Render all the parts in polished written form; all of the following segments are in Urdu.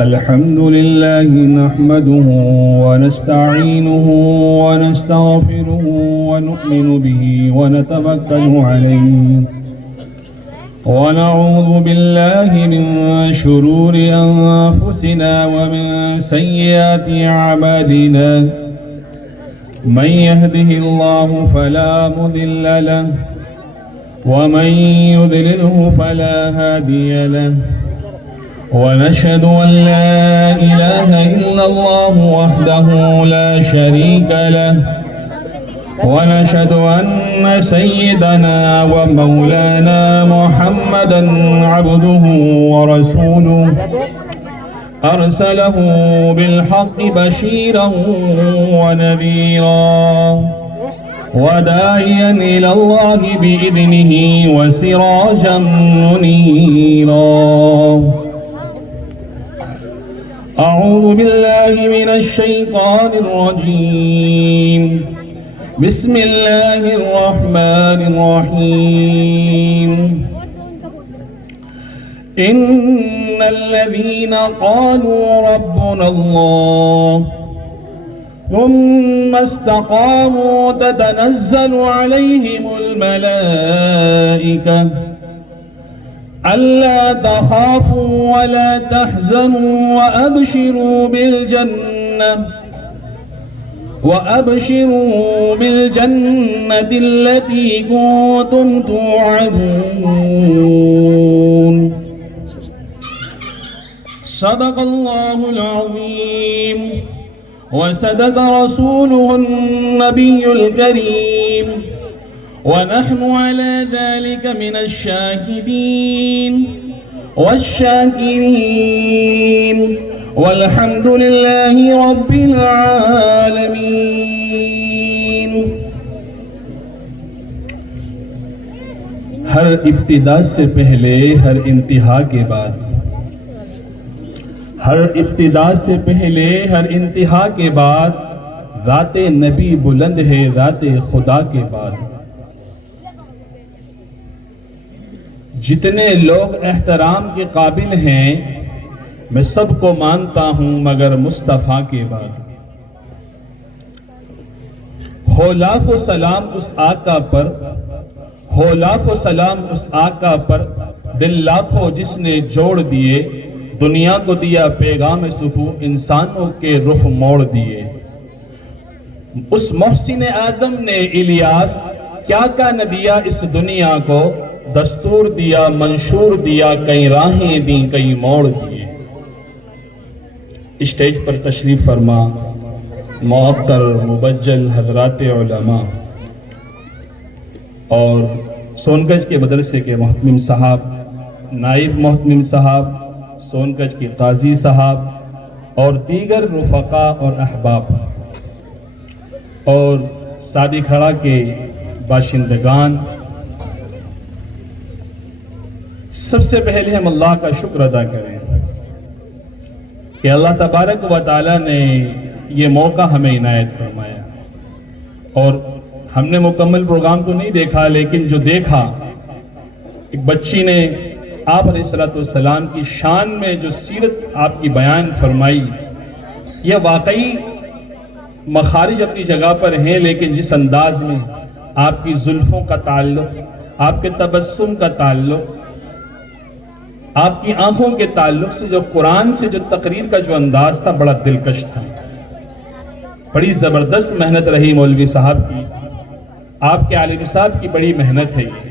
الحمد لله نحمده ونستعينه ونستغفره ونؤمن به ونتوكل عليه ونعوذ بالله من شرور أنفسنا ومن سيئات أعمالنا من يهده الله فلا مضل له ومن يضلله فلا هادي له ونشهد أن لا إله إلا الله وحده لا شريك له ونشهد أن سيدنا ومولانا محمدا عبده ورسوله أرسله بالحق بشيرا ونذيرا وداعيا إلى الله بإذنه وسراجا منيرا. أعوذ بالله من الشيطان الرجيم. بسم الله الرحمن الرحيم. إن الذين قالوا ربنا الله ثم استقاموا تتنزل عليهم الملائكة ألا تخافوا ولا تحزنوا وأبشروا بالجنة التي كنتم توعدون. صدق الله العظيم وصدق رسوله النبي الكريم ونحن على ذلك من الشاهدين والشاكرين والحمد لله رب العالمين. ہر ابتدا سے پہلے ہر انتہا کے بعد، ہر ابتدا سے پہلے ہر انتہا کے بعد ذات نبی بلند ہے ذات خدا کے بعد. جتنے لوگ احترام کے قابل ہیں میں سب کو مانتا ہوں مگر مصطفیٰ کے بعد. ہو لاکھوں سلام اس آقا پر، ہو لاکھوں سلام اس آقا پر، دل لاکھوں جس نے جوڑ دیے، دنیا کو دیا پیغام صبح، انسانوں کے رخ موڑ دیے. اس محسن آدم نے الیاس کیا نہ دیا اس دنیا کو، دستور دیا منشور دیا، کئی راہیں دیں کئی موڑ دیے. اسٹیج پر تشریف فرما معطر مبجل حضرات علماء اور سونگج کے مدرسے کے محتمم صاحب، نائب محتمم صاحب، سونگج کے قاضی صاحب اور دیگر رفقا اور احباب اور سادی کھڑا کے باشندگان، سب سے پہلے ہم اللہ کا شکر ادا کریں کہ اللہ تبارک و تعالیٰ نے یہ موقع ہمیں عنایت فرمایا. اور ہم نے مکمل پروگرام تو نہیں دیکھا، لیکن جو دیکھا ایک بچی نے آپ علیہ السلام کی شان میں جو سیرت آپ کی بیان فرمائی، یہ واقعی مخارج اپنی جگہ پر ہیں، لیکن جس انداز میں آپ کی زلفوں کا تعلق، آپ کے تبسم کا تعلق، آپ کی آنکھوں کے تعلق سے جو قرآن سے جو تقریر کا جو انداز تھا بڑا دلکش تھا. بڑی زبردست محنت رہی مولوی صاحب کی، آپ کے عالم صاحب کی بڑی محنت ہے یہ.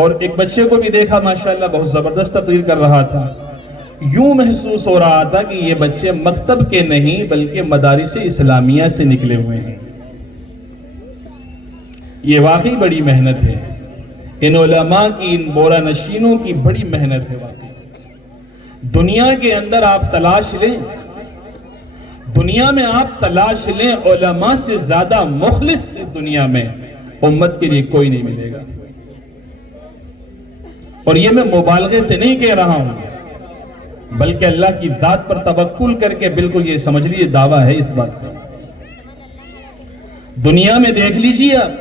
اور ایک بچے کو بھی دیکھا ماشاءاللہ بہت زبردست تقریر کر رہا تھا. یوں محسوس ہو رہا تھا کہ یہ بچے مکتب کے نہیں بلکہ مدارس اسلامیہ سے نکلے ہوئے ہیں. یہ واقعی بڑی محنت ہے، ان علماء کی، ان بورا نشینوں کی بڑی محنت ہے. واقعی دنیا کے اندر آپ تلاش لیں، دنیا میں آپ تلاش لیں، علماء سے زیادہ مخلص اس دنیا میں امت کے لیے کوئی نہیں ملے گا. اور یہ میں مبالغے سے نہیں کہہ رہا ہوں، بلکہ اللہ کی ذات پر توکل کر کے بالکل یہ سمجھ لیجیے دعویٰ ہے اس بات کا. دنیا میں دیکھ لیجیے آپ،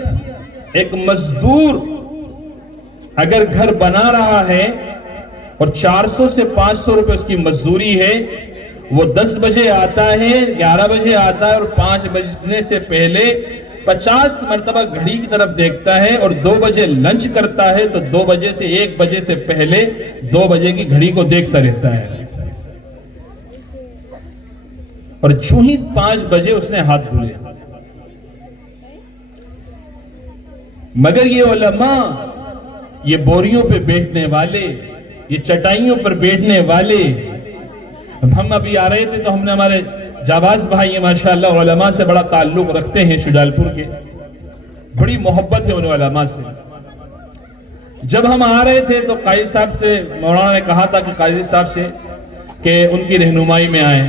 ایک مزدور اگر گھر بنا رہا ہے اور 400 سے 500 روپے اس کی مزدوری ہے. وہ 10 بجے آتا ہے, 11 بجے آتا ہے اور 5 بجنے سے پہلے 50 مرتبہ گھڑی کی طرف دیکھتا ہے, اور 2 بجے لنچ کرتا ہے تو 2 بجے سے 1 بجے سے پہلے 2 بجے کی گھڑی کو دیکھتا رہتا ہے. اور جو ہی 5 بجے اس نے ہاتھ دھلے. مگر یہ علماء, یہ بوریوں پہ بیٹھنے والے, یہ چٹائیوں پر بیٹھنے والے, ہم ابھی آ رہے تھے تو ہم نے ہمارے جاباز بھائی ماشاءاللہ علماء سے بڑا تعلق رکھتے ہیں, شجال پور کے, بڑی محبت ہے ان علماء سے. جب ہم آ رہے تھے تو قاضی صاحب سے مولانا نے کہا تھا کہ قاضی صاحب سے کہ ان کی رہنمائی میں آئیں,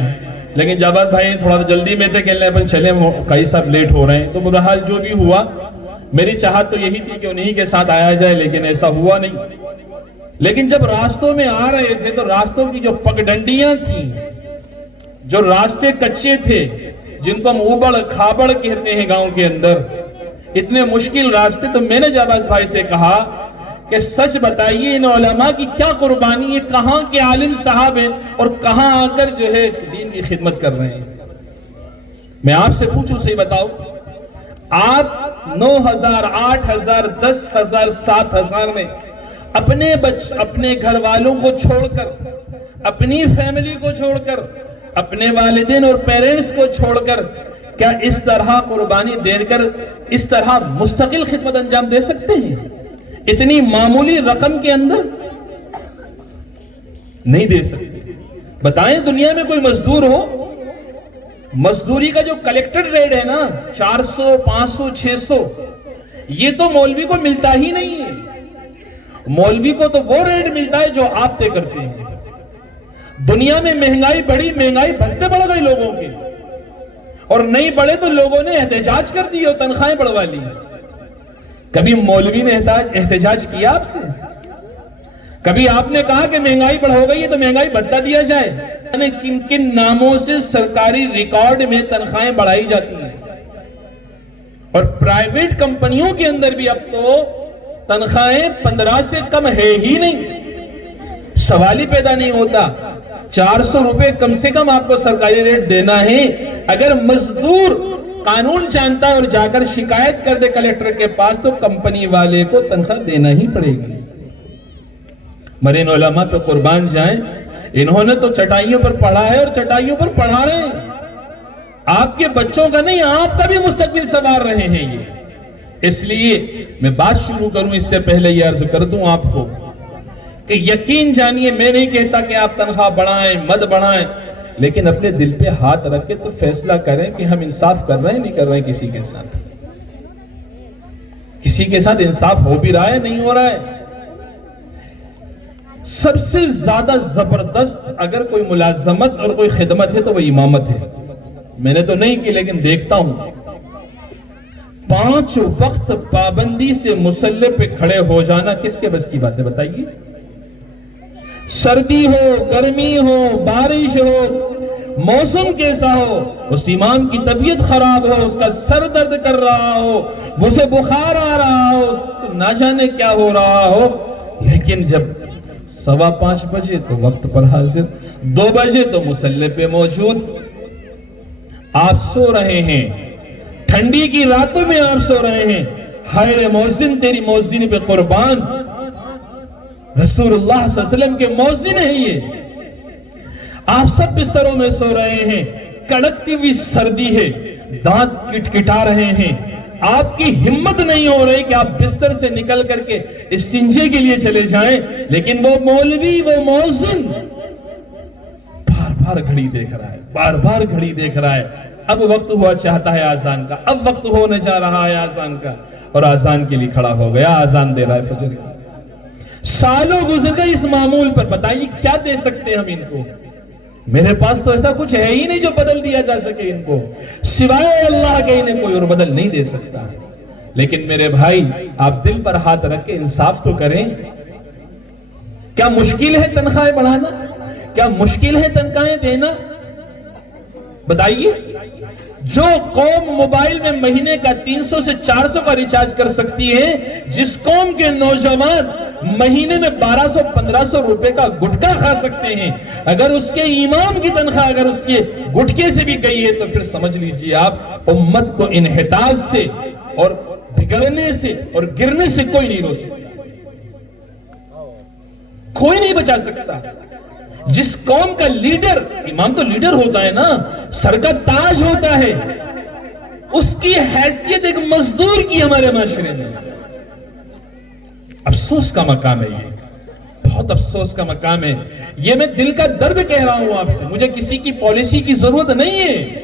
لیکن جاباز بھائی تھوڑا جلدی میں تھے کہ اپن چلے, قاضی صاحب لیٹ ہو رہے ہیں. تو بہرحال جو بھی ہوا, میری چاہت تو یہی تھی کہ انہی کے ساتھ آیا جائے, لیکن ایسا ہوا نہیں. لیکن جب راستوں میں آ رہے تھے تو راستوں کی جو پگڈنڈیاں تھیں, جو راستے کچے تھے, جن کو ہم اوبڑ کھابڑ کہتے ہیں گاؤں کے اندر, اتنے مشکل راستے, تو میں نے جاباز بھائی سے کہا کہ سچ بتائیے ان علماء کی کیا قربانی ہے, کہاں کے عالم صاحب ہیں اور کہاں آ کر جو ہے دین کی خدمت کر رہے ہیں. میں آپ سے پوچھوں, صحیح بتاؤ, آپ 9,000 8,000 10,000 7,000 میں اپنے گھر والوں کو چھوڑ کر, اپنی فیملی کو چھوڑ کر, اپنے والدین اور پیرنٹس کو چھوڑ کر, کیا اس طرح قربانی دے کر اس طرح مستقل خدمت انجام دے سکتے ہیں اتنی معمولی رقم کے اندر؟ نہیں دے سکتے. بتائیں دنیا میں کوئی مزدور ہو, مزدوری کا جو کلیکٹڈ ریٹ ہے نا 400 500 600, یہ تو مولوی کو ملتا ہی نہیں ہے. مولوی کو تو وہ ریٹ ملتا ہے جو آپ طے کرتے ہیں. دنیا میں مہنگائی بڑی, مہنگائی بھتے بڑھ گئی لوگوں کے, اور نہیں بڑھے تو لوگوں نے احتجاج کر دی اور تنخواہیں بڑھوا لی. کبھی مولوی نے احتجاج کیا آپ سے؟ کبھی آپ نے کہا کہ مہنگائی بڑھ ہو گئی ہے تو مہنگائی بھتہ دیا جائے؟ کن کن ناموں سے سرکاری ریکارڈ میں تنخواہیں بڑھائی جاتی ہیں, اور پرائیویٹ کمپنیوں کے اندر بھی اب تو تنخواہیں 15 سے کم ہے ہی نہیں. سوال ہی پیدا نہیں ہوتا. 400 روپے کم سے کم آپ کو سرکاری ریٹ دینا ہے. اگر مزدور قانون جانتا ہے اور جا کر شکایت کر دے کلیکٹر کے پاس, تو کمپنی والے کو تنخواہ دینا ہی پڑے گی. مرین علماء پہ قربان جائیں, انہوں نے تو چٹائیوں پر پڑھا ہے اور چٹائیوں پر پڑھا رہے ہیں. آپ کے بچوں کا نہیں, آپ کا بھی مستقبل سنوار رہے ہیں یہ. اس لیے میں بات شروع کروں اس سے پہلے یہ عرض کر دوں آپ کو کہ یقین جانیے, میں نہیں کہتا کہ آپ تنخواہ بڑھائیں مت بڑھائیں, لیکن اپنے دل پہ ہاتھ رکھ کے تو فیصلہ کریں کہ ہم انصاف کر رہے ہیں نہیں کر رہے ہیں کسی کے ساتھ. کسی کے ساتھ انصاف ہو بھی رہا ہے نہیں ہو رہا ہے. سب سے زیادہ زبردست اگر کوئی ملازمت اور کوئی خدمت ہے تو وہ امامت ہے. میں نے تو نہیں کی لیکن دیکھتا ہوں, 5 وقت پابندی سے مصلی پہ کھڑے ہو جانا کس کے بس کی بات ہے بتائیے؟ سردی ہو, گرمی ہو, بارش ہو, موسم کیسا ہو, اس امام کی طبیعت خراب ہو, اس کا سر درد کر رہا ہو, اسے بخار آ رہا ہو, نہ جانے کیا ہو رہا ہو, لیکن جب 5:15 بجے تو وقت پر حاضر, 2 بجے تو مصلی پہ موجود. آپ سو رہے ہیں, ٹھنڈی کی راتوں میں آپ سو رہے ہیں, ہائے مؤذن تیری مؤذنی پہ قربان, رسول اللہ صلی اللہ علیہ وسلم کے مؤذن ہیں یہ. آپ سب بستروں میں سو رہے ہیں, کڑکتی ہوئی سردی ہے, دانت کٹکٹا رہے ہیں, آپ کی ہمت نہیں ہو رہی کہ آپ بستر سے نکل کر کے استنجے کے لیے چلے جائیں, لیکن وہ مولوی, وہ مؤذن بار بار گھڑی دیکھ رہا ہے, بار بار گھڑی دیکھ رہا ہے. اب وقت ہوا چاہتا ہے آزان کا, اب وقت ہونے جا رہا ہے آزان کا, اور آزان کے لیے کھڑا ہو گیا, آزان دے رہا ہے فجر کی. سالوں گزر گئے اس معمول پر, بتائیے کیا دے سکتے ہیں ہم ان کو؟ میرے پاس تو ایسا کچھ ہے ہی نہیں جو بدل دیا جا سکے ان کو, سوائے اللہ کے انہیں کوئی اور بدل نہیں دے سکتا. لیکن میرے بھائی, آپ دل پر ہاتھ رکھ کے انصاف تو کریں. کیا مشکل ہے تنخواہیں بڑھانا؟ کیا مشکل ہے تنخواہیں دینا؟ بتائیے. جو قوم موبائل میں مہینے کا 300 سے 400 کا ریچارج کر سکتی ہے, جس قوم کے نوجوان مہینے میں 1200-1500 روپے کا گٹکا کھا سکتے ہیں، اگر اس کے امام کی تنخواہ اگر اس کے گٹکے سے بھی گئی ہے تو پھر سمجھ لیجئے آپ امت کو انحطاط سے اور بگڑنے سے اور گرنے سے کوئی نہیں روک سکتا، کوئی نہیں بچا سکتا۔ جس قوم کا لیڈر، امام تو لیڈر ہوتا ہے نا، سر کا تاج ہوتا ہے، اس کی حیثیت ایک مزدور کی ہمارے معاشرے میں۔ افسوس کا مقام ہے، یہ بہت افسوس کا مقام ہے۔ یہ میں دل کا درد کہہ رہا ہوں آپ سے، مجھے کسی کی پالیسی کی ضرورت نہیں ہے،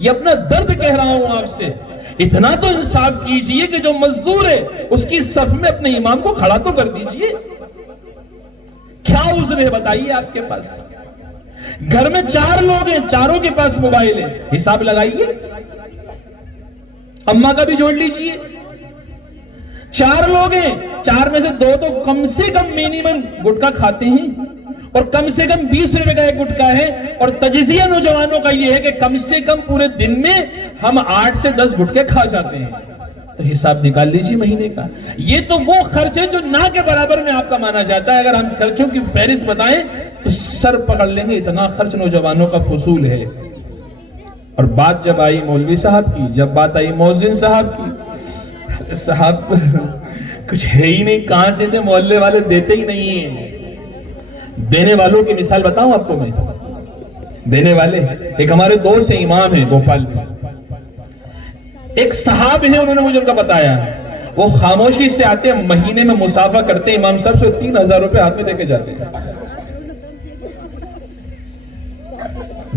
یہ اپنا درد کہہ رہا ہوں آپ سے۔ اتنا تو انصاف کیجئے کہ جو مزدور ہے اس کی صف میں اپنے امام کو کھڑا تو کر دیجئے۔ کیا عذر ہے بتائیے آپ کے پاس؟ گھر میں 4 لوگ ہیں، چاروں کے پاس موبائل ہے، حساب لگائیے، اماں کا بھی جوڑ لیجئے۔ 4 لوگ ہیں، 4 میں سے 2 تو کم سے کم مینیمم گٹکا کھاتے ہیں، اور کم سے کم 20 روپے کا ایک گٹکا ہے، اور تجزیہ نوجوانوں کا یہ ہے کہ کم سے کم پورے دن میں ہم 8 سے 10 گٹکے کھا جاتے ہیں۔ تو حساب نکال لیجیے مہینے کا۔ یہ تو وہ خرچ ہے جو نہ کے برابر میں آپ کا مانا جاتا ہے۔ اگر ہم خرچوں کی فہرست بتائیں تو سر پکڑ لیں گے، اتنا خرچ نوجوانوں کا فضول ہے۔ اور بات جب آئی مولوی صاحب کی، جب بات آئی مؤذن صاحب کی، صاحب کچھ ہے ہی نہیں، کہاں سے دے، محلے والے دیتے ہی نہیں ہیں۔ دینے والوں کی مثال بتاؤں آپ کو میں، دینے والے ایک ہمارے دوست ہیں، امام ہیں بھوپال میں، ایک صاحب ہیں، انہوں نے مجھے ان کا بتایا، وہ خاموشی سے آتے ہیں، مہینے میں مسافہ کرتے ہیں امام صاحب سے، 3000 روپے ہاتھ میں دے کے جاتے ہیں۔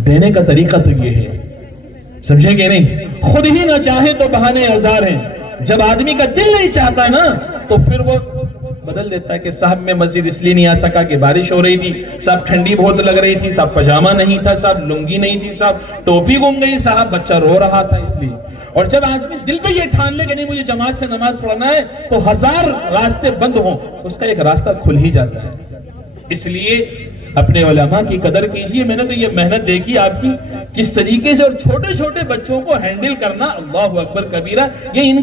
دینے کا طریقہ تو یہ ہے، سمجھیں گے نہیں؟ خود ہی نہ چاہے تو بہانے ہزار ہیں، جب آدمی کا دل نہیں چاہتا نا تو پھر وہ بدل دیتا ہے کہ صاحب میں مسجد اس لیے نہیں آ سکا کہ بارش ہو رہی تھی، صاحب ٹھنڈی بہت لگ رہی تھی، صاحب پجامہ نہیں تھا، صاحب لنگی نہیں تھی، صاحب ٹوپی گم گئی، صاحب بچہ رو رہا تھا اس لیے۔ اور جب آدمی دل پہ یہ ٹھان لے کہ نہیں مجھے جماعت سے نماز پڑھنا ہے تو 1000 راستے بند ہوں، اس کا ایک راستہ کھل ہی جاتا ہے۔ اس لیے اپنے علماء کی قدر کیجئے۔ میں نے تو یہ محنت دیکھی آپ کی کس طریقے سے، اور چھوٹے چھوٹے بچوں کو ہینڈل کرنا، اللہ اکبر کبیرہ، یہ ان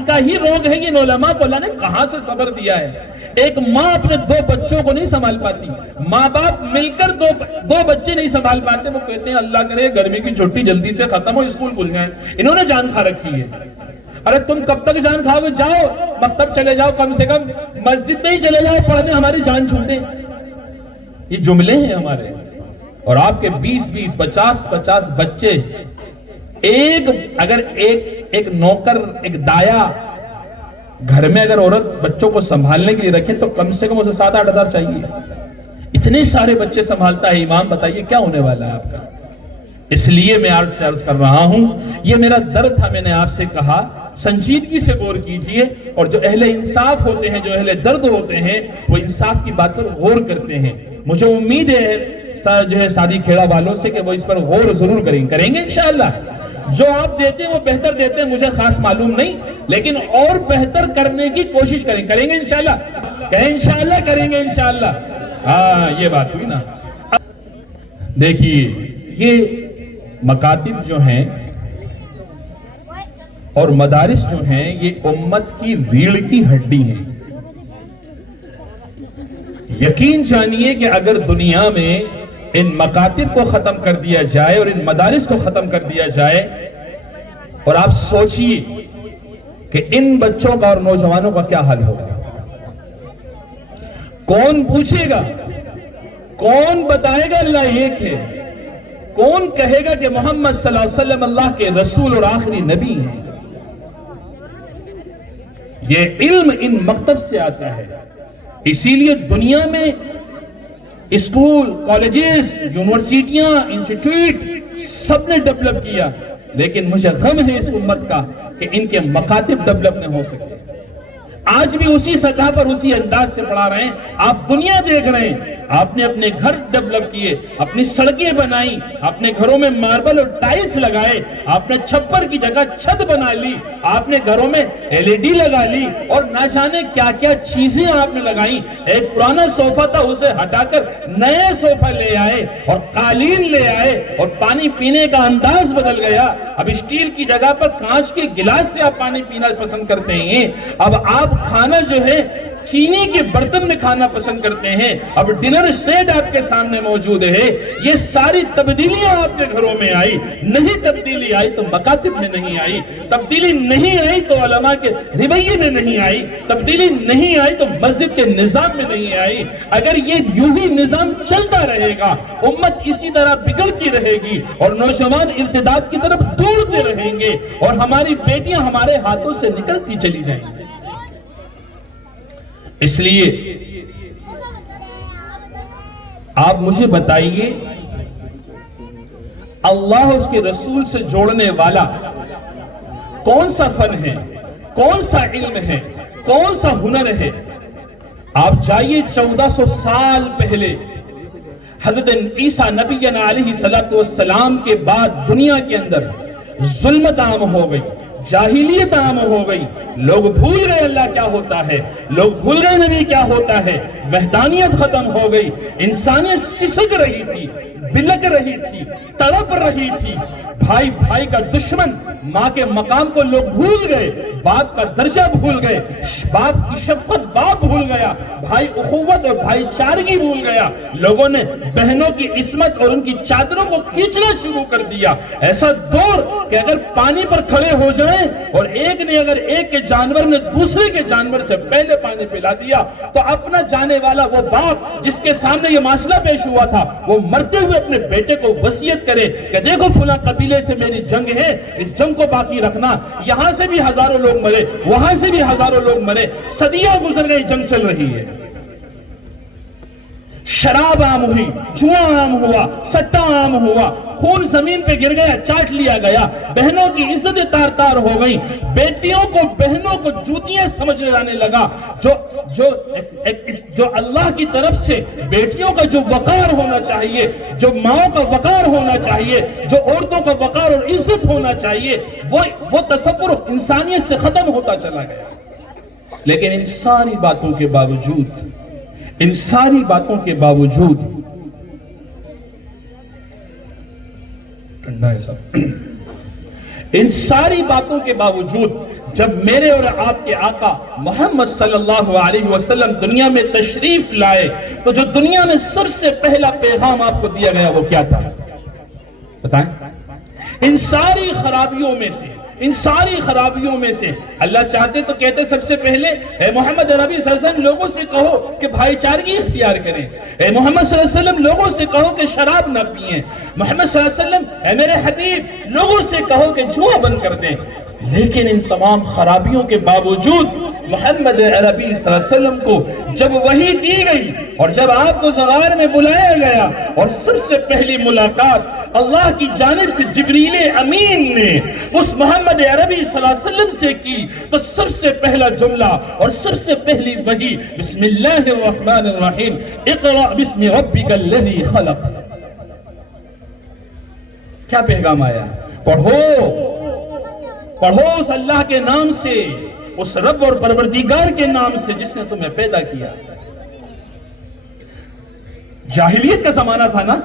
کا ہی روگ ہے۔ یہ علماء کو اللہ نے کہاں سے صبر دیا ہے؟ ایک ماں اپنے 2 بچوں کو نہیں سنبھال پاتی، ماں باپ مل کر دو بچے نہیں سنبھال پاتے، وہ کہتے ہیں اللہ کرے گرمی کی چھٹی جلدی سے ختم ہو، اسکول کھل جائیں۔ انہوں نے جان کھا رکھی ہے۔ ارے تم کب تک جان کھاؤ گے؟ جاؤ مکتب چلے جاؤ، کم سے کم مسجد میں ہی چلے جاؤ پڑھنے، ہماری جان چھوٹے۔ یہ جملے ہیں ہمارے، اور آپ کے 20-20 50-50 بچے، اگر ایک نوکر، ایک دایا گھر میں اگر عورت بچوں کو سنبھالنے کے لیے رکھے تو کم سے کم اسے 7-8 ہزار چاہیے۔ اتنے سارے بچے سنبھالتا ہے امام، بتائیے کیا ہونے والا ہے آپ کا؟ اس لیے میں عرض کر رہا ہوں، یہ میرا درد تھا، میں نے آپ سے کہا سنجیدگی سے غور کیجئے، اور جو اہل انصاف ہوتے ہیں، جو اہل درد ہوتے ہیں، وہ انصاف کی بات پر غور کرتے ہیں۔ مجھے امید ہے جو ہے سادی کھیڑا والوں سے کہ وہ اس پر غور ضرور کریں گے انشاءاللہ۔ جو آپ دیتے ہیں وہ بہتر دیتے ہیں، مجھے خاص معلوم نہیں، لیکن اور بہتر کرنے کی کوشش کریں گے انشاءاللہ، کہیں انشاءاللہ کریں گے انشاءاللہ۔ ہاں یہ بات ہوئی نا۔ دیکھیے یہ مکاتب جو ہیں اور مدارس جو ہیں، یہ امت کی ریڑھ کی ہڈی ہیں۔ یقین جانیے کہ اگر دنیا میں ان مکاتب کو ختم کر دیا جائے اور ان مدارس کو ختم کر دیا جائے، اور آپ سوچئے کہ ان بچوں کا اور نوجوانوں کا کیا حال ہوگا؟ کون پوچھے گا؟ کون بتائے گا اللہ ایک ہے؟ کون کہے گا کہ محمد صلی اللہ علیہ وسلم اللہ کے رسول اور آخری نبی ہیں؟ یہ علم ان مکتب سے آتا ہے۔ اسی لیے دنیا میں اسکول، کالجز، یونیورسٹیاں، انسٹیٹیوٹ سب نے ڈیولپ کیا، لیکن مجھے غم ہے اس امت کا کہ ان کے مکاتب ڈیولپ نہ ہو سکے۔ آج بھی اسی سطح پر اسی انداز سے پڑھا رہے ہیں۔ آپ دنیا دیکھ رہے ہیں، آپ نے اپنے گھر ڈیولپ کیے، اپنی سڑکیں بنائی، اپنے گھروں میں ماربل اور ٹائلز لگائے، آپ نے چھپر کی جگہ چھت بنا لی، آپ نے گھروں میں LED لگا لی، اور نہ جانے کیا کیا چیزیں آپ نے لگائیں۔ ایک پرانا صوفہ تھا، اسے ہٹا کر نئے صوفہ لے آئے اور قالین لے آئے، اور پانی پینے کا انداز بدل گیا۔ اب اسٹیل کی جگہ پر کانچ کے گلاس سے آپ پانی پینا پسند کرتے ہیں۔ اب آپ کھانا جو ہے چینی کے برتن میں کھانا پسند کرتے ہیں۔ اب ڈنر سیٹ آپ کے سامنے موجود ہے۔ یہ ساری تبدیلیاں آپ کے گھروں میں آئی۔ نہیں تبدیلی آئی تو مکاتب میں نہیں آئی، تبدیلی نہیں آئی تو علماء کے رویے میں نہیں آئی، تبدیلی نہیں آئی تو مسجد کے نظام میں نہیں آئی۔ اگر یہ یوں ہی نظام چلتا رہے گا، امت اسی طرح بگڑتی رہے گی، اور نوجوان ارتداد کی طرف دوڑتے رہیں گے، اور ہماری بیٹیاں ہمارے ہاتھوں سے نکلتی چلی جائیں گی۔ اس لیے آپ مجھے بتائیے، اللہ اس کے رسول سے جوڑنے والا کون سا فن ہے، کون سا علم ہے، کون سا ہنر ہے؟ آپ جائیے 1400 سال پہلے حضرت عیسیٰ نبی علیہ السلام کے بعد دنیا کے اندر ظلمت عام ہو گئی، جاہلیت عام ہو گئی، لوگ بھول گئے اللہ کیا ہوتا ہے، لوگ بھول گئے نبی کیا ہوتا ہے، وحدانیت ختم ہو گئی، انسانیت سسک رہی تھی، بلک رہی تھی، تڑپ رہی تھی، بھائی بھائی کا دشمن، ماں کے مقام کو لوگ بھول گئے، باپ کا درجہ بھول گئے، باپ کی شفقت باپ بھول گیا، بھائی اخوت اور بھائی چارگی بھول گیا، لوگوں نے بہنوں کی عصمت اور ان کی چادروں کو کھینچنا شروع کر دیا۔ ایسا دور کہ اگر پانی پر کھڑے ہو جائیں اور اگر ایک کے جانور نے دوسرے کے جانور سے پہلے پانی پلا دیا تو اپنا جانے والا وہ باپ جس کے سامنے یہ مسئلہ پیش ہوا تھا، وہ مرتے ہوئے اپنے بیٹے کو وصیت کرے کہ دیکھو فلاں قبیلے سے میری جنگ ہے، اس جنگ کو باقی رکھنا، یہاں سے بھی ہزاروں لوگ مرے، وہاں سے بھی ہزاروں لوگ مرے، صدیاں گزر گئی، جنگ چل رہی ہے، شراب عام ہوئی، جوا عام ہوا، سٹا عام ہوا، خون زمین پہ گر گیا، چاٹ لیا گیا، بہنوں کی عزت تار تار ہو گئی، بیٹیوں کو بہنوں کو جوتیاں سمجھنے جانے لگا، جو اللہ کی طرف سے بیٹیوں کا جو وقار ہونا چاہیے، جو ماں کا وقار ہونا چاہیے، جو عورتوں کا وقار اور عزت ہونا چاہیے، وہ تصور انسانیت سے ختم ہوتا چلا گیا۔ لیکن ان ساری باتوں کے باوجود ان ساری باتوں کے باوجود جب میرے اور آپ کے آقا محمد صلی اللہ علیہ وسلم دنیا میں تشریف لائے تو جو دنیا میں سب سے پہلا پیغام آپ کو دیا گیا وہ کیا تھا بتائیں؟ ان ساری خرابیوں میں سے اللہ چاہتے تو کہتے سب سے پہلے اے محمد عربی صلی اللہ علیہ وسلم لوگوں سے کہو کہ بھائی چارگی اختیار کریں، اے محمد صلی اللہ علیہ وسلم لوگوں سے کہو کہ شراب نہ پئیں، محمد صلی اللہ علیہ وسلم اے میرے حبیب لوگوں سے کہو کہ جوا بند کر دیں۔ لیکن ان تمام خرابیوں کے باوجود محمد عربی صلی اللہ علیہ وسلم کو جب وحی دی گئی اور جب آپ کو زغار میں بلایا گیا اور سب سے پہلی ملاقات اللہ کی جانب سے جبریل امین نے اس محمد عربی صلی اللہ علیہ وسلم سے کی تو سب سے پہلا جملہ اور سب سے پہلی وحی بسم اللہ الرحمن الرحیم اقرأ بسم ربک الذی خلق۔ کیا پیغام آیا؟ پڑھو اس اللہ کے نام سے، اس رب اور پروردگار کے نام سے جس نے تمہیں پیدا کیا۔ جاہلیت کا زمانہ تھا نا،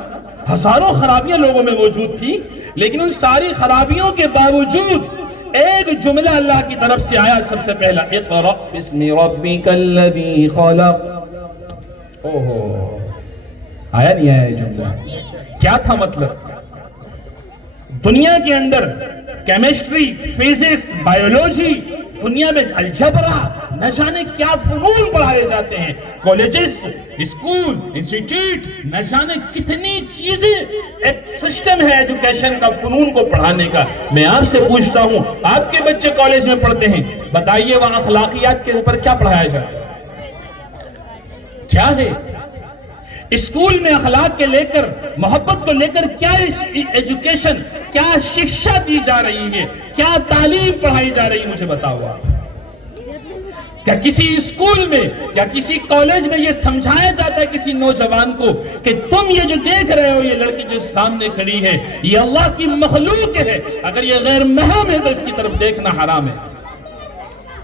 ہزاروں خرابیاں لوگوں میں موجود تھی، لیکن ان ساری خرابیوں کے باوجود ایک جملہ اللہ کی طرف سے آیا سب سے پہلا اقرأ بسم ربک الذی خلق۔ آیا نہیں آیا یہ جملہ؟ کیا تھا مطلب؟ دنیا کے اندر کیمسٹری، فزکس، بایولوجی، دنیا میں الجبرا، نہ جانے کیا فنون پڑھائے جاتے ہیں، کالجز، اسکول، انسٹیٹیوٹ، نہ جانے کتنی چیزیں، ایک سسٹم ہے ایجوکیشن کا، فنون کو پڑھانے کا۔ میں آپ سے پوچھتا ہوں آپ کے بچے کالج میں پڑھتے ہیں، بتائیے وہاں اخلاقیات کے اوپر کیا پڑھایا جاتا ہے؟ کیا ہے؟ اسکول میں اخلاق کے لے کر، محبت کو لے کر کیا ایجوکیشن، کیا شکشا دی جا رہی ہے، کیا تعلیم پڑھائی جا رہی ہے؟ مجھے بتاؤ آپ کیا کسی اسکول میں یا کسی کالج میں یہ سمجھایا جاتا ہے کسی نوجوان کو کہ تم یہ جو دیکھ رہے ہو، یہ لڑکی جو سامنے کھڑی ہے یہ اللہ کی مخلوق ہے، اگر یہ غیر محرم ہے تو اس کی طرف دیکھنا حرام ہے؟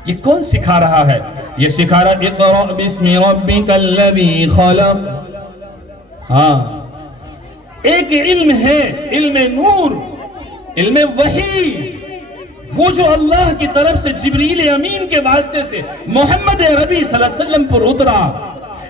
یہ کون سکھا رہا ہے؟ یہ سکھا رہا اقرأ باسم ربک الذی خلق۔ ہاں، ایک علم ہے، علم نور، علم وحی، وہ جو اللہ کی طرف سے جبریل امین کے واسطے سے محمد عربی صلی اللہ علیہ وسلم پر اترا۔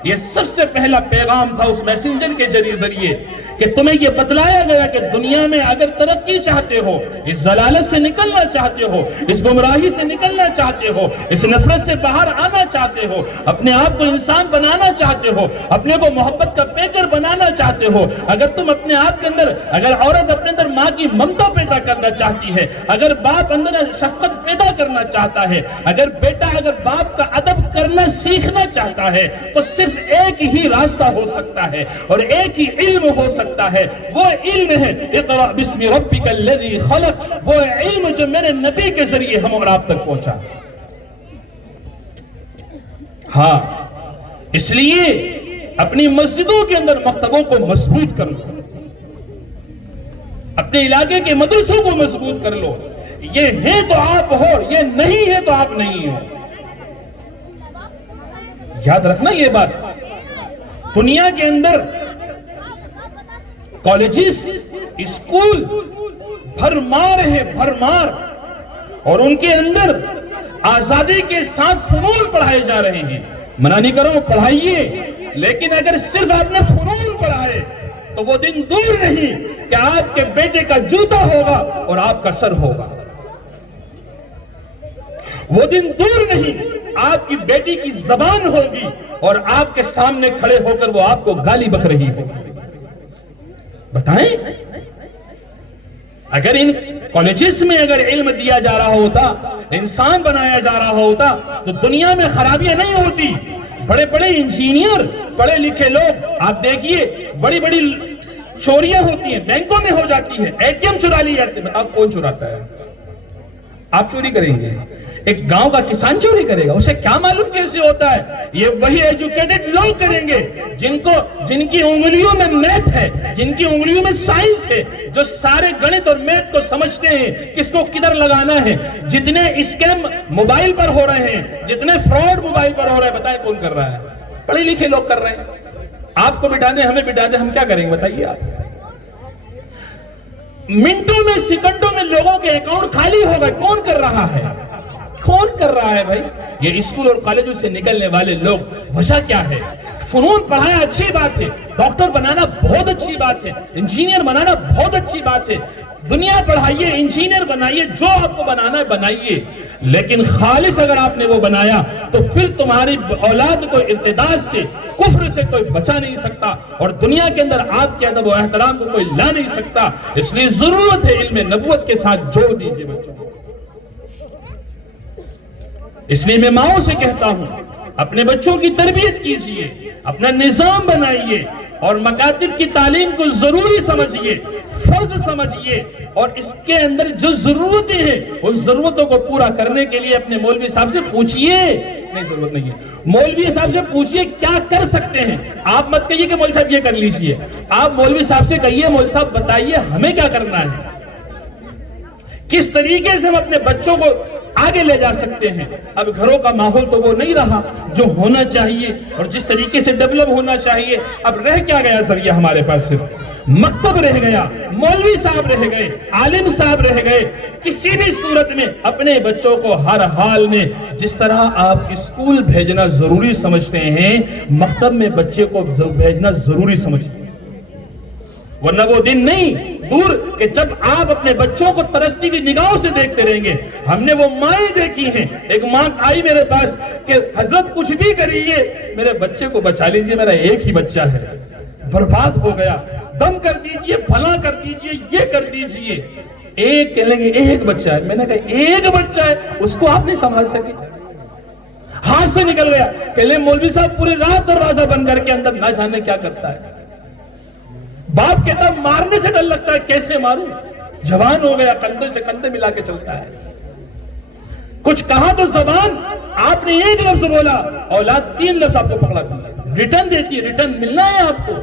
یہ سب سے پہلا پیغام تھا اس میسنجر کے ذریعے کہ تمہیں یہ بتلایا گیا کہ دنیا میں اگر ترقی چاہتے ہو، اس ضلالت سے نکلنا چاہتے ہو، اس گمراہی سے نکلنا چاہتے ہو، اس نفرت سے باہر آنا چاہتے ہو، اپنے آپ کو انسان بنانا چاہتے ہو، اپنے کو محبت کا پیکر بنانا چاہتے ہو، اگر تم اپنے آپ کے اندر، اگر عورت اپنے اندر ماں کی ممتا پیدا کرنا چاہتی ہے، اگر باپ اندر شفقت پیدا کرنا چاہتا ہے، اگر بیٹا اگر باپ کا ادب کرنا سیکھنا چاہتا ہے، تو صرف ایک ہی راستہ ہو سکتا ہے اور ایک ہی علم ہو سکتا ہے، وہ علم ہے اقرأ باسم ربک الذی خلق، وہ علم جو میرے نبی کے ذریعے ہم اور آپ تک پہنچا۔ ہاں، اس لیے اپنی مسجدوں کے اندر مکتبوں کو مضبوط کر لو، اپنے علاقے کے مدرسوں کو مضبوط کر لو، یہ ہے تو آپ ہو، یہ نہیں ہے تو آپ نہیں ہو۔ یاد رکھنا یہ بات، دنیا کے اندر کالجز، اسکول بھرمار ہے، بھرمار، اور ان کے اندر آزادی کے ساتھ فنون پڑھائے جا رہے ہیں۔ منع نہیں کرو، پڑھائیے، لیکن اگر صرف آپ نے فنون پڑھائے تو وہ دن دور نہیں کہ آپ کے بیٹے کا جوتا ہوگا اور آپ کا سر ہوگا، وہ دن دور نہیں آپ کی بیٹی کی زبان ہوگی اور آپ کے سامنے کھڑے ہو کر وہ آپ کو گالی بک رہی ہوگی۔ بتائیں، اگر ان کالجز میں اگر علم دیا جا رہا ہوتا، انسان بنایا جا رہا ہوتا، تو دنیا میں خرابیاں نہیں ہوتی۔ بڑے بڑے انجینئر، پڑھے لکھے لوگ، آپ دیکھیے بڑی بڑی چوریاں ہوتی ہیں، بینکوں میں ہو جاتی ہے، اے ٹی ایم چرا لی جاتے ہیں۔ بتاؤ کون چراتا ہے؟ آپ چوری کریں گے؟ ایک گاؤں کا کسان چوری کرے گا؟ اسے کیا معلوم کیسے ہوتا ہے؟ یہ وہی ایجوکیٹڈ لوگ کریں گے جن کی انگلیوں میں میتھ ہے، جن کی انگلیوں میں سائنس ہے، جو سارے گنت اور میتھ کو سمجھتے ہیں، کس کو کدھر لگانا ہے۔ جتنے اسکیم موبائل پر ہو رہے ہیں، جتنے فراڈ موبائل پر ہو رہے ہیں، بتائیں کون کر رہا ہے؟ پڑھے لکھے لوگ کر رہے ہیں۔ آپ کو بٹھا دیں، ہمیں بٹھا دیں، ہم کیا کریں گے بتائیے آپ؟ منٹوں میں، سیکنڈوں میں لوگوں کے اکاؤنٹ خالی ہو گئے۔ کون کر رہا ہے؟ کون کر رہا ہے بھائی؟ یہ اسکول اور کالجوں سے نکلنے والے لوگ۔ وجہ کیا ہے؟ فنون پڑھایا اچھی بات ہے، ڈاکٹر بنانا بہت اچھی بات ہے، انجینئر بنانا بہت اچھی بات ہے، دنیا پڑھائیے، انجینئر بنائیے، جو آپ کو بنانا ہے بنائیے، لیکن خالص اگر آپ نے وہ بنایا تو پھر تمہاری اولاد کو ارتداد سے، کفر سے کوئی بچا نہیں سکتا، اور دنیا کے اندر آپ کے ادب و احترام کو کوئی لا نہیں سکتا۔ اس لیے ضرورت ہے علم نبوت کے ساتھ جوڑ دیجئے بچوں کو۔ اس لیے میں ماؤں سے کہتا ہوں، اپنے بچوں کی تربیت کیجئے، اپنا نظام بنائیے، اور مکاتب کی تعلیم کو ضروری سمجھیے، فرض سمجھیے، اور اس کے اندر جو ضرورتیں ہیں ان ضرورتوں کو پورا کرنے کے لیے اپنے مولوی صاحب سے پوچھئے۔ نہیں، ضرورت نہیں ہے، مولوی صاحب سے پوچھئے کیا کر سکتے ہیں۔ آپ مت کہیے کہ مولوی صاحب یہ کر لیجئے، آپ مولوی صاحب سے کہیے مولوی صاحب بتائیے ہمیں کیا کرنا ہے، کس طریقے سے ہم اپنے بچوں کو آگے لے جا سکتے ہیں۔ اب گھروں کا ماحول تو وہ نہیں رہا جو ہونا چاہیے اور جس طریقے سے ڈیولپ ہونا چاہیے۔ اب رہ کیا گیا ذریعہ ہمارے پاس؟ صرف مکتب رہ گیا، مولوی صاحب رہ گئے، عالم صاحب رہ گئے۔ کسی بھی صورت میں اپنے بچوں کو ہر حال میں، جس طرح آپ اسکول بھیجنا ضروری سمجھتے ہیں، مکتب میں بچے کو بھیجنا ضروری سمجھتے ہیں، ورنہ وہ دن نہیں دور کہ جب آپ اپنے بچوں کو ترستی کی نگاہوں سے دیکھتے رہیں گے۔ ہم نے وہ مائیں دیکھی ہیں، ایک ماں آئی میرے پاس کہ حضرت کچھ بھی کریے میرے بچے کو بچا لیجئے، میرا ایک ہی بچہ ہے، برباد ہو گیا، دم کر دیجئے، بھلا کر دیجئے، یہ کر دیجئے۔ ایک کہہ لیں گے ایک بچہ ہے، میں نے کہا ایک بچہ ہے، اس کو آپ نہیں سنبھال سکے، ہاتھ سے نکل گیا۔ کہہ لیں مولوی صاحب پوری رات دروازہ بند کر کے اندر نہ جانے کیا کرتا ہے۔ باپ کہتا مارنے سے ڈر لگتا ہے، کیسے ماروں، جوان ہو گیا، کندھے سے کندھے ملا کے چلتا ہے۔ کچھ کہا تو زبان آپ نے ایک لفظ بولا، اولاد 3 لفظ آپ کو پکڑاتی ہے، ریٹرن دیتی ہے، ریٹرن ملنا ہے آپ کو۔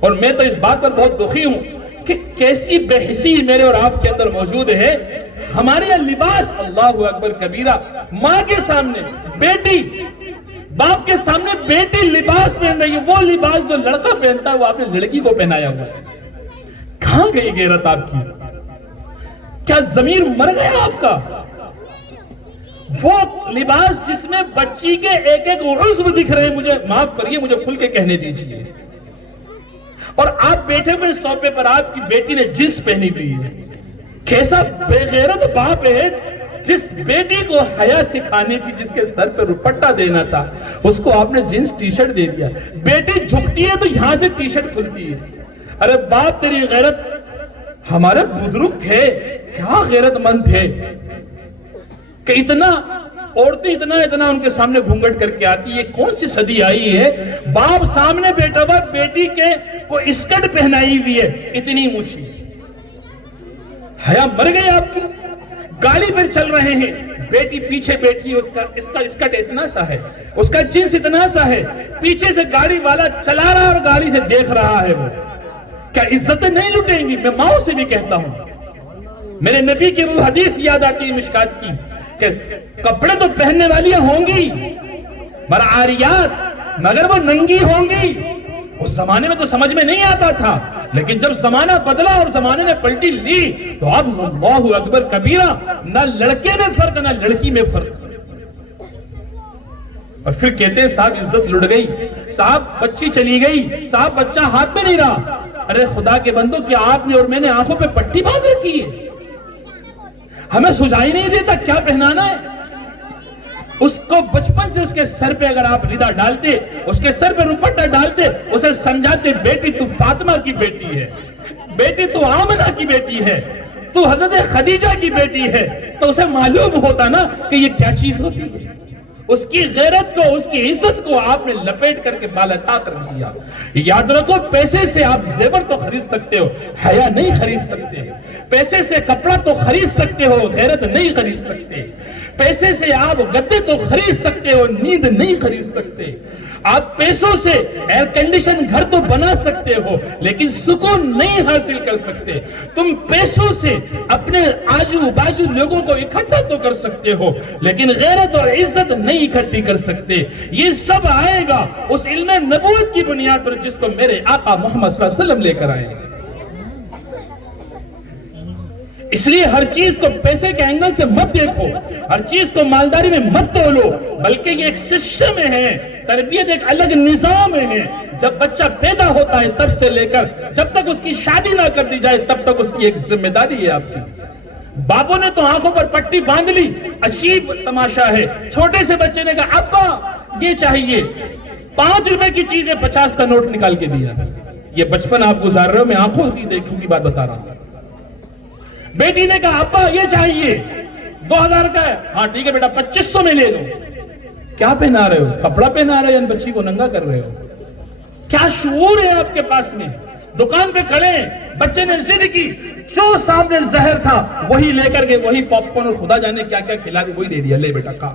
اور میں تو اس بات پر بہت دکھی ہوں کہ کیسی بے حسی میرے اور آپ کے اندر موجود ہے۔ ہمارے یہاں لباس، اللہ اکبر کبیرہ، ماں کے سامنے بیٹی، باپ کے سامنے بیٹی لباس پہن رہی ہے، وہ لباس جو لڑکا پہنتا ہے وہ آپ نے لڑکی کو پہنایا ہوا ہے۔ کہاں گئی غیرت آپ کی؟ کیا ضمیر مر گیا آپ کا؟ وہ لباس جس میں بچی کے ایک ایک عضو دکھ رہے ہیں، مجھے معاف کریے، مجھے کھل کے کہنے دیجئے، اور آپ بیٹھے ہوئے صوفے پر آپ کی بیٹی نے جنس پہنی ہوئی ہے۔ کیسا بے غیرت باپ ہے جس بیٹی کو حیا سکھانے کی، جس کے سر پہ دوپٹہ دینا تھا، اس کو آپ نے جنس ٹی شرٹ دے دیا۔ بیٹی جھکتی ہے تو یہاں سے ٹی شرٹ کھلتی ہے۔ ارے باپ تیری غیرت! ہمارے بزرگ تھے، کیا غیرت مند تھے کہ اتنا عورتیں اتنا ان کے سامنے گھونگھٹ کر کے آتی۔ یہ کون سی صدی آئی ہے، باپ سامنے بیٹا ہوا، بیٹی کے کو اسکرٹ پہنائی ہوئی ہے اتنی اونچی۔ حیا مر گئی آپ کی؟ گاڑی پر چل رہے ہیں، بیٹی پیچھے بیٹھی ہے، اس کا اسکرٹ اتنا سا ہے، اس کا جنس اتنا سا ہے، پیچھے سے گاڑی والا چلا رہا اور گاڑی سے دیکھ رہا ہے۔ وہ کیا عزتیں نہیں لٹیں گی؟ میں ماؤں سے بھی کہتا ہوں، میرے نبی کی وہ حدیث یاد آتی ہے مشکات کی کہ کپڑے تو پہننے والی ہوں گی برعاریات، مگر وہ ننگی ہوں گی۔ اس زمانے میں تو سمجھ میں نہیں آتا تھا، لیکن جب زمانہ بدلا اور زمانے نے پلٹی لی تو اب اللہ اکبر کبیرہ، نہ لڑکے میں فرق نہ لڑکی میں فرق۔ اور پھر کہتے ہیں صاحب عزت لٹ گئی، صاحب بچی چلی گئی، صاحب بچہ ہاتھ میں نہیں رہا۔ ارے خدا کے بندو، کیا آپ نے اور میں نے آنکھوں پہ پٹی باندھ رکھی ہے؟ ہمیں سجائی نہیں دیتا کیا پہنانا ہے؟ اس کو بچپن سے اس کے سر پہ اگر آپ ردہ ڈالتے، اس کے سر پہ روپٹہ ڈالتے، اسے سمجھاتے بیٹی تو فاطمہ کی بیٹی ہے، بیٹی تو آمنہ کی بیٹی ہے، تو حضرت خدیجہ کی بیٹی ہے، تو اسے معلوم ہوتا نا کہ یہ کیا چیز ہوتی ہے۔ اس کی غیرت کو، اس کی عزت کو آپ نے لپیٹ کر کے بالاتار کر دیا۔ یاد رکھو، پیسے سے آپ زیور تو خرید سکتے ہو، حیا نہیں خرید سکتے۔ پیسے سے کپڑا تو خرید سکتے ہو، غیرت نہیں خرید سکتے۔ پیسے سے آپ گدے تو خرید سکتے ہو، نیند نہیں خرید سکتے۔ آپ پیسوں سے ایئر کنڈیشن گھر تو بنا سکتے ہو، لیکن سکون نہیں حاصل کر سکتے۔ تم پیسوں سے اپنے آجو باجو لوگوں کو اکٹھا تو کر سکتے ہو، لیکن غیرت اور عزت نہیں اکٹھی کر سکتے۔ یہ سب آئے گا اس علم نبوت کی بنیاد پر جس کو میرے آقا محمد صلی اللہ علیہ وسلم لے کر آئے۔ اس لیے ہر چیز کو پیسے کے اینگل سے مت دیکھو، ہر چیز کو مالداری میں مت تولو، بلکہ یہ ایک سسٹم ہے، تربیت ایک الگ نظام ہے۔ جب بچہ پیدا ہوتا ہے تب سے لے کر جب تک اس کی شادی نہ کر دی جائے تب تک اس کی ایک ذمہ داری ہے آپ کی۔ باپوں نے تو آنکھوں پر پٹی باندھ لی، عجیب تماشا ہے، چھوٹے سے بچے نے کہا ابا یہ چاہیے، 5 روپے کی چیز ہے، 50 کا نوٹ نکال کے دیا۔ یہ بچپن آپ گزار رہے ہو، میں آنکھوں کی دیکھوں کی بات بتا رہا ہوں۔ بیٹی نے کہا ابا یہ چاہیے، 2000 کا ہے، ہاں ٹھیک ہے بیٹا 2500 میں لے لو۔ کیا پہنا رہے ہو؟ کپڑا پہنا رہے ہو یا بچی کو ننگا کر رہے ہو؟ کیا شعور ہے آپ کے پاس میں؟ دکان پہ کھڑے ہیں، بچے نے ضد کی، جو سامنے زہر تھا وہی لے کر کے، وہی پاپ کارن اور خدا جانے کیا کیا کھلا کے وہی دے دیا، لے بیٹا کھا۔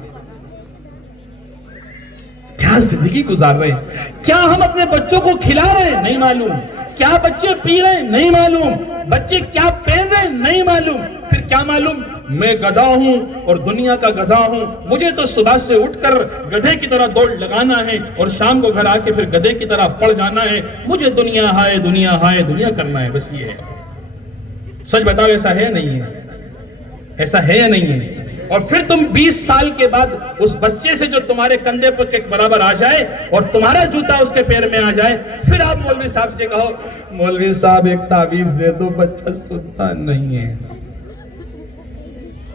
کیا زندگی گزار رہے ہیں؟ کیا ہم اپنے بچوں کو کھلا رہے ہیں؟ نہیں معلوم۔ کیا بچے پی رہے ہیں؟ نہیں معلوم۔ بچے کیا پہن رہے ہیں؟ نہیں معلوم۔ پھر کیا معلوم؟ میں گدھا ہوں اور دنیا کا گدھا ہوں، مجھے تو صبح سے اٹھ کر گدھے کی طرح دوڑ لگانا ہے اور شام کو گھر آ کے پھر گدھے کی طرح پڑ جانا ہے، مجھے دنیا ہائے دنیا ہائے دنیا کرنا ہے، بس یہ ہے۔ سچ بتاؤ ایسا ہے یا نہیں ہے؟ ایسا ہے یا نہیں ہے؟ اور پھر تم 20 سال کے بعد اس بچے سے جو تمہارے کندھے پر کے برابر آ جائے اور تمہارا جوتا اس کے پیر میں آ جائے، پھر آپ مولوی صاحب سے کہو مولوی صاحب ایک تعویذ دے دو، بچہ سنتا نہیں ہے۔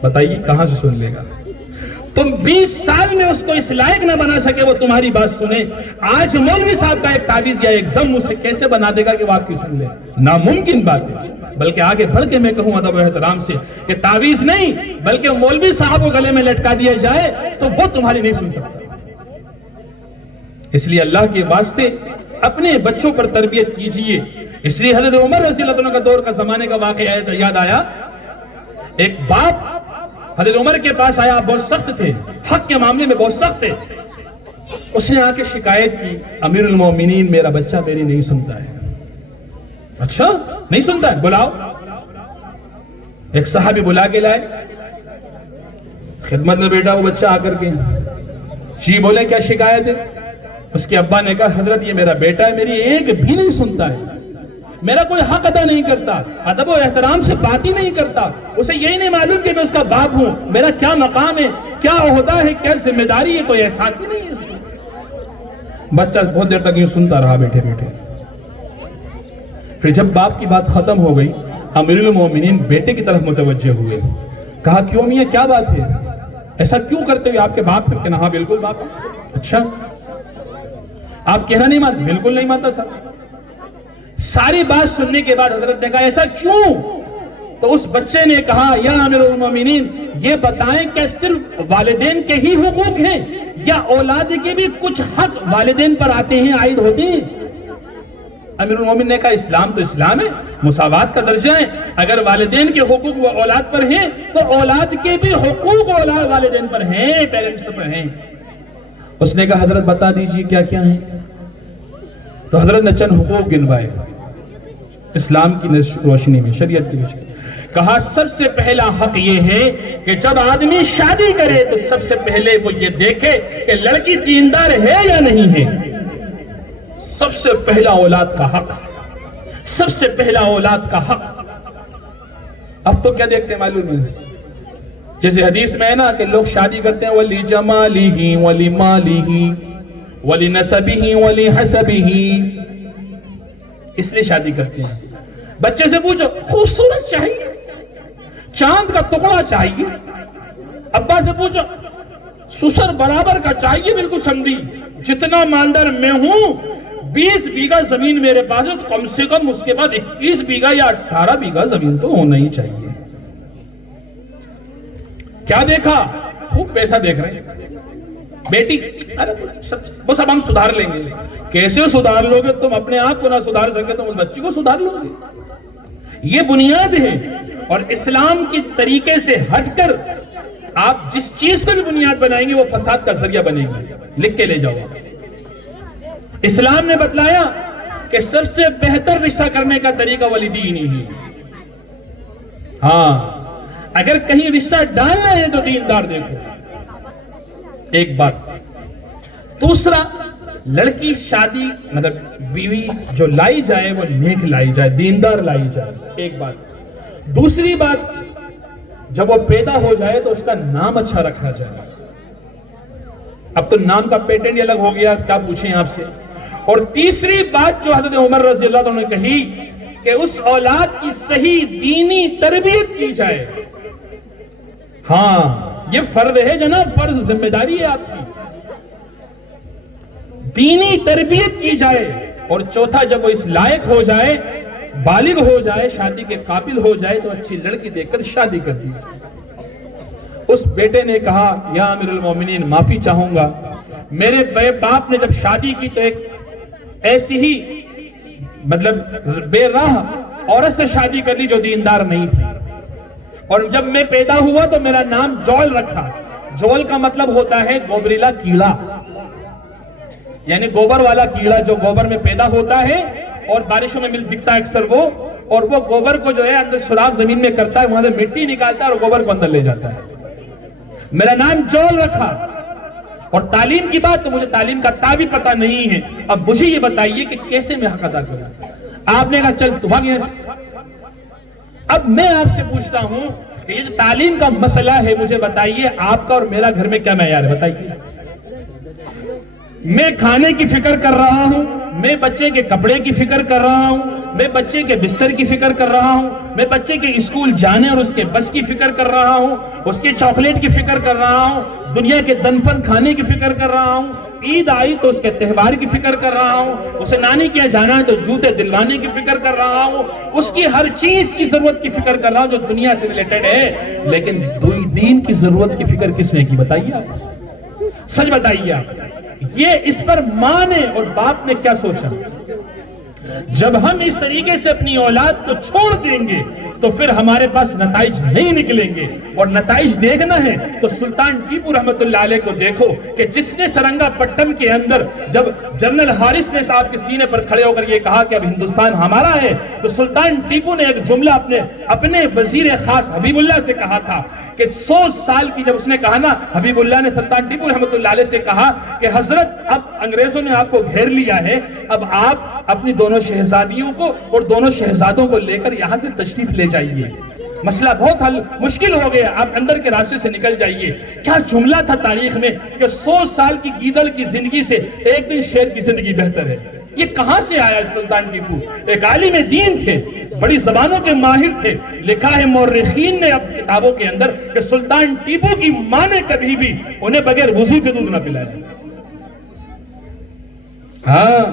بتائیے کہاں سے سن لے گا؟ تم 20 سال میں اس کو اس لائق نہ بنا سکے وہ تمہاری بات سنے، آج مولوی صاحب کا ایک تعویذ یا ایک دم اسے کیسے بنا دے گا کہ وہ آپ کی سن لے؟ ناممکن بات ہے۔ بلکہ آگے بڑھ کے میں کہوں ادب و احترام سے کہ تعویذ نہیں بلکہ مولوی صاحب کو گلے میں لٹکا دیا جائے تو وہ تمہاری نہیں سن سکتا۔ اس لیے اللہ کے واسطے اپنے بچوں پر تربیت کیجئے۔ اس لیے حضرت عمر رضی اللہ عنہ کا دور کا زمانے کا واقعہ یاد آیا۔ ایک باپ حضرت عمر کے پاس آیا، بہت سخت تھے، حق کے معاملے میں بہت سخت ہے. اس نے آ کے شکایت کی, امیر المومنین میرا بچہ میری نہیں سنتا ہے. اچھا نہیں سنتا ہے, بلاؤ. ایک صحابی بلا کے لائے, خدمت میں بیٹا وہ بچہ آ کر کے, جی بولے کیا شکایت ہے؟ اس کے ابا نے کہا حضرت یہ میرا بیٹا ہے, میری ایک بھی نہیں سنتا ہے, میرا کوئی حق ادا نہیں کرتا, ادب و احترام سے بات ہی نہیں کرتا, اسے یہی نہیں معلوم کہ میں اس کا باپ ہوں, میرا کیا مقام ہے, کیا عہدہ ہے, کیا ذمہ داری ہے, کوئی احساس ہی نہیں ہے اس کو. بچہ بہت دیر تک یوں سنتا رہا بیٹھے بیٹھے. پھر جب باپ کی بات ختم ہو گئی, امیر المومنین بیٹے کی طرف متوجہ ہوئے. کہا کیوں میاں کیا بات ہے, ایسا کیوں کرتے ہوئے, آپ کے باپ پہ کہنا ہاں بالکل باپ. اچھا آپ کہنا نہیں مانتے؟ بالکل نہیں مانتا صاحب. ساری بات سننے کے بعد حضرت نے کہا ایسا کیوں؟ تو اس بچے نے کہا یا امیر المومنین یہ بتائیں کہ صرف والدین کے ہی حقوق ہیں یا اولاد کے بھی کچھ حق والدین پر آتے ہیں, عائد ہوتے ہیں؟ امیر المومنین نے کہا اسلام تو اسلام ہے, مساوات کا درجہ ہے, اگر والدین کے حقوق وہ اولاد پر ہیں تو اولاد کے بھی حقوق اولاد والدین پر ہیں, پیرنٹس پر ہیں. اس نے کہا حضرت بتا دیجئے کیا کیا ہیں. تو حضرت نے چند حقوق گنوائے اسلام کی روشنی میں, شریعت کی روشنی. کہا سب سے پہلا حق یہ ہے کہ جب آدمی شادی کرے تو سب سے پہلے وہ یہ دیکھے کہ لڑکی دیندار ہے یا نہیں ہے. سب سے پہلا اولاد کا حق, سب سے پہلا اولاد کا حق. اب تو کیا دیکھتے ہیں معلوم ہے, جیسے حدیث میں ہے نا کہ لوگ شادی کرتے ہیں ولی جمالہی ولی مالہی ولی نسبہی ولی حسبہی, اس لیے شادی کرتے ہیں. بچے سے پوچھو خوبصورت چاہیے, چاند کا ٹکڑا چاہیے. ابا سے پوچھو سسر برابر کا چاہیے, بالکل سمدھی, جتنا مالدار میں ہوں 20 بیگہ زمین میرے پاس ہے, تو کم سے کم اس کے بعد 21 بیگہ یا 18 بیگہ زمین تو ہونا ہی چاہیے. کیا دیکھا؟ خوب پیسہ دیکھ رہے ہیں. بیٹی ارے وہ سب ہم سدھار لیں گے. کیسے سدھار لو گے؟ تم اپنے آپ کو نہ سدھار سکے تم اس بچی کو سدھار لو گے. یہ بنیاد ہے, اور اسلام کی طریقے سے ہٹ کر آپ جس چیز کو بھی بنیاد بنائیں گے وہ فساد کا ذریعہ بنے گی. لکھ کے لے جاؤ. اسلام نے بتلایا کہ سب سے بہتر رشتہ کرنے کا طریقہ والدین ہی ہے. ہاں اگر کہیں رشتہ ڈالنا ہے تو دیندار دیکھو. ایک بات. دوسرا, لڑکی شادی مطلب بیوی جو لائی جائے وہ نیک لائی جائے, دیندار لائی جائے. ایک بات. دوسری بات, جب وہ پیدا ہو جائے تو اس کا نام اچھا رکھا جائے. اب تو نام کا پیٹنٹ ہی الگ ہو گیا, کیا پوچھیں آپ سے. اور تیسری بات جو حضرت عمر رضی اللہ عنہ نے کہی کہ اس اولاد کی صحیح دینی تربیت کی جائے. ہاں یہ فرض ہے جناب, فرض ذمہ داری ہے آپ کی, دینی تربیت کی جائے. اور چوتھا, جب وہ اس لائق ہو جائے, بالغ ہو جائے, شادی کے قابل ہو جائے تو اچھی لڑکی دیکھ کر شادی کر دی جائے. اس بیٹے نے کہا یا امیر المومنین معافی چاہوں گا, میرے باپ نے جب شادی کی تو ایک ایسی ہی مطلب بے راہ عورت سے شادی کر لی جو دیندار نہیں تھی. اور جب میں پیدا ہوا تو میرا نام جول رکھا. جول کا مطلب ہوتا ہے گوبریلا کیڑا, یعنی گوبر والا کیڑا جو گوبر میں پیدا ہوتا ہے اور بارشوں میں دکھتا ہے اکثر وہ, اور وہ گوبر کو جو ہے اندر سراخ زمین میں کرتا ہے, وہاں سے مٹی نکالتا ہے اور گوبر کو اندر لے جاتا ہے. میرا نام جول رکھا. اور تعلیم کی بات, تو مجھے تعلیم کا تا بھی پتہ نہیں ہے. اب مجھے یہ بتائیے کہ کیسے میں حق ادا کروں. آپ نے کہا چل تو بھاگ یہاں سے. اب میں آپ سے پوچھتا ہوں کہ یہ جو تعلیم کا مسئلہ ہے, مجھے بتائیے آپ کا اور میرا گھر میں کیا معیار ہے, بتائیے. میں کھانے کی فکر کر رہا ہوں, میں بچے کے کپڑے کی فکر کر رہا ہوں, میں بچے کے بستر کی فکر کر رہا ہوں, میں بچے کے اسکول جانے اور اس کے بس کی فکر کر رہا ہوں, اس کے چاکلیٹ کی فکر کر رہا ہوں, دنیا کے دنفن کھانے کی فکر کر رہا ہوں, عید آئی تو اس کے تہوار کی فکر کر رہا ہوں, اسے نانی کے جانا ہے تو جوتے دلوانے کی فکر کر رہا ہوں, اس کی ہر چیز کی ضرورت کی فکر کر رہا ہوں جو دنیا سے ریلیٹڈ ہے. لیکن دین کی ضرورت کی فکر کس نے کی, بتائیے آپ, سچ بتائیے آپ. یہ اس پر ماں نے اور باپ نے کیا سوچا؟ جب ہم اس طریقے سے اپنی اولاد کو چھوڑ دیں گے تو پھر ہمارے پاس نتائج نہیں نکلیں گے. اور نتائج دیکھنا ہے تو سلطان ٹیپو رحمت اللہ علیہ کو دیکھو کہ جس نے سرنگا پٹم کے اندر جب جنرل حارث نے صاحب کے سینے پر کھڑے ہو کر یہ کہا کہ اب ہندوستان ہمارا ہے، تو سلطان ٹیپو نے ایک جملہ اپنے وزیر خاص حبیب اللہ سے کہا تھا کہ 100 سال کی جب اس نے کہا نا، حبیب اللہ نے سلطان ٹیپو رحمت اللہ علیہ سے کہا کہ حضرت اب انگریزوں نے آپ کو گھیر لیا ہے، اب آپ اپنی دونوں شہزادیوں کو اور دونوں شہزادوں کو لے کر یہاں سے تشریف لے جائیے، مسئلہ بہت مشکل ہو گیا، آپ اندر کے راستے سے نکل جائیے. کیا جملہ تھا تاریخ میں کہ 100 سال کی گیدڑ کی زندگی سے ایک دن شیر کی زندگی بہتر ہے. یہ کہاں سے آیا سلطان ٹیپو؟ ایک عالم دین تھے، بڑی زبانوں کے ماہر تھے. لکھا ہے مورخین نے اب کتابوں کے اندر کہ سلطان ٹیپو کی ماں نے کبھی بھی انہیں بغیر وضو کے دودھ نہ پلایا. ہاں،